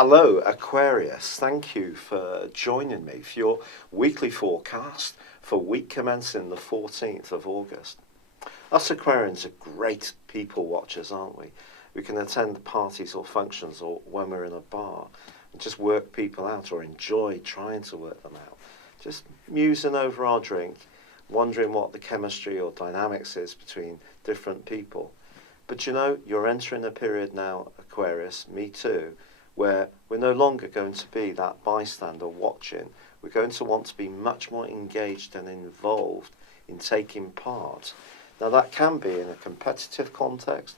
Hello Aquarius, thank you for joining me for your weekly forecast for week commencing the 14th of August. Us Aquarians are great people watchers, aren't we? We can attend parties or functions or when we're in a bar and just work people out or enjoy trying to work them out. Just musing over our drink, wondering what the chemistry or dynamics is between different people. But you know, you're entering a period now, Aquarius, me too, where we're no longer going to be that bystander watching. We're going to want to be much more engaged and involved in taking part. Now that can be in a competitive context,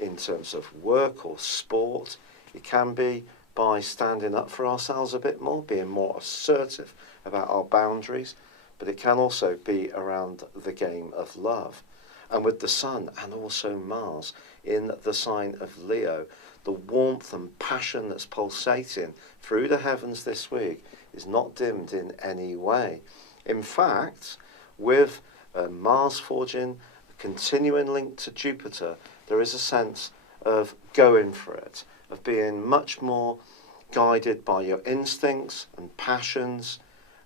in terms of work or sport. It can be by standing up for ourselves a bit more, being more assertive about our boundaries, but it can also be around the game of love. And with the Sun and also Mars in the sign of Leo, the warmth and passion that's pulsating through the heavens this week is not dimmed in any way. In fact, with Mars forging a continuing link to Jupiter, there is a sense of going for it, of being much more guided by your instincts and passions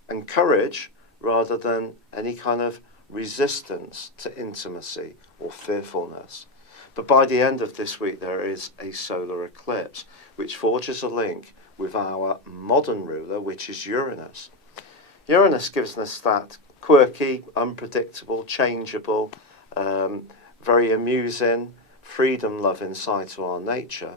and courage rather than any kind of resistance to intimacy or fearfulness. But by the end of this week there is a solar eclipse which forges a link with our modern ruler, which is Uranus. Uranus gives us that quirky, unpredictable, changeable, very amusing, freedom-loving side to our nature.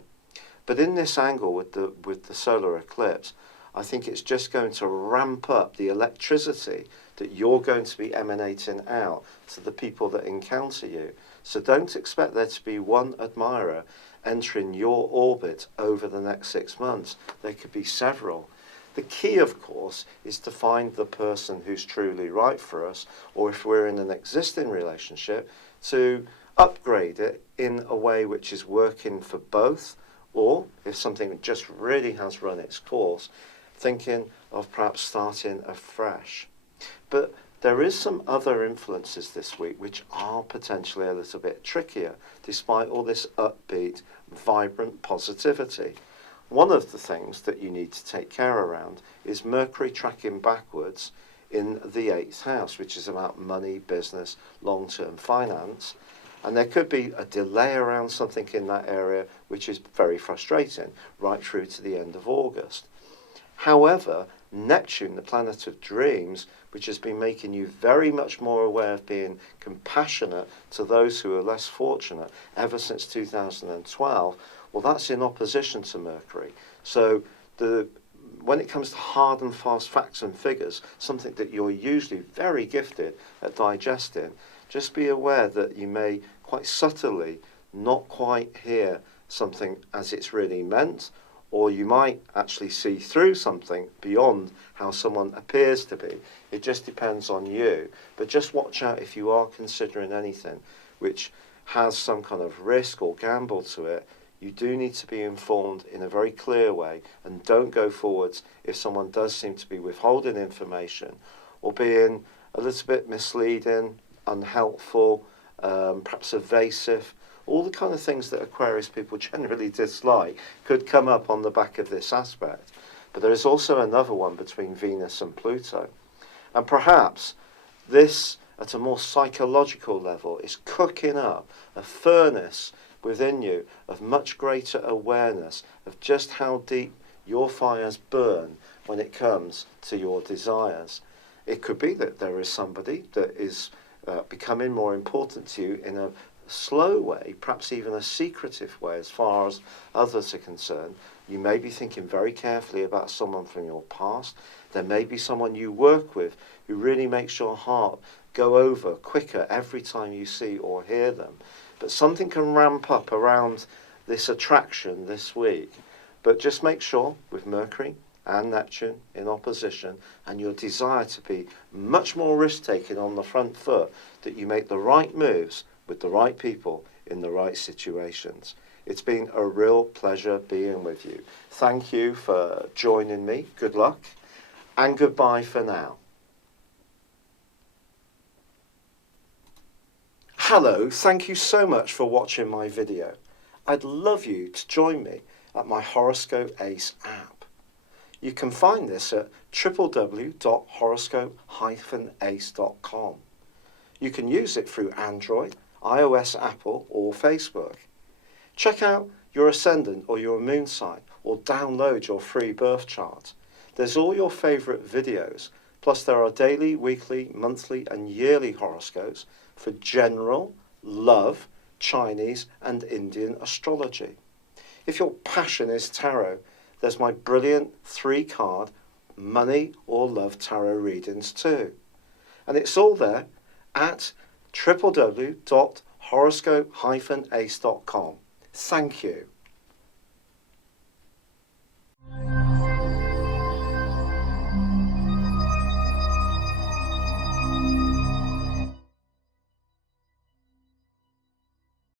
But in this angle with the solar eclipse, I think it's just going to ramp up the electricity that you're going to be emanating out to the people that encounter you. So don't expect there to be one admirer entering your orbit over the next 6 months. There could be several. The key, of course, is to find the person who's truly right for us, or if we're in an existing relationship, to upgrade it in a way which is working for both, or if something just really has run its course, thinking of perhaps starting afresh. But there is some other influences this week which are potentially a little bit trickier, despite all this upbeat, vibrant positivity. One of the things that you need to take care around is Mercury tracking backwards in the 8th house, which is about money, business, long-term finance. And there could be a delay around something in that area, which is very frustrating, right through to the end of August. However, Neptune, the planet of dreams, which has been making you very much more aware of being compassionate to those who are less fortunate ever since 2012, well, that's in opposition to Mercury. So when it comes to hard and fast facts and figures, something that you're usually very gifted at digesting, just be aware that you may quite subtly not quite hear something as it's really meant, or you might actually see through something beyond how someone appears to be. It just depends on you. But just watch out if you are considering anything which has some kind of risk or gamble to it. You do need to be informed in a very clear way, and don't go forwards if someone does seem to be withholding information or being a little bit misleading, unhelpful, perhaps evasive. All the kind of things that Aquarius people generally dislike could come up on the back of this aspect. But there is also another one between Venus and Pluto. And perhaps this, at a more psychological level, is cooking up a furnace within you of much greater awareness of just how deep your fires burn when it comes to your desires. It could be that there is somebody that is becoming more important to you in a slow way, perhaps even a secretive way as far as others are concerned. You may be thinking very carefully about someone from your past. There may be someone you work with who really makes your heart go over quicker every time you see or hear them. But something can ramp up around this attraction this week. But just make sure with Mercury and Neptune in opposition, and your desire to be much more risk-taking on the front foot, that you make the right moves with the right people in the right situations. It's been a real pleasure being with you. Thank you for joining me. Good luck and goodbye for now. Hello, thank you so much for watching my video. I'd love you to join me at my Horoscope Ace app. You can find this at www.horoscope-ace.com. You can use it through Android, iOS, Apple or Facebook. Check out your ascendant or your moon sign or download your free birth chart. There's all your favourite videos, plus there are daily, weekly, monthly and yearly horoscopes for general, love, Chinese and Indian astrology. If your passion is tarot, there's my brilliant 3-card money or love tarot readings too. And it's all there at www.horoscope-ace.com. Thank you.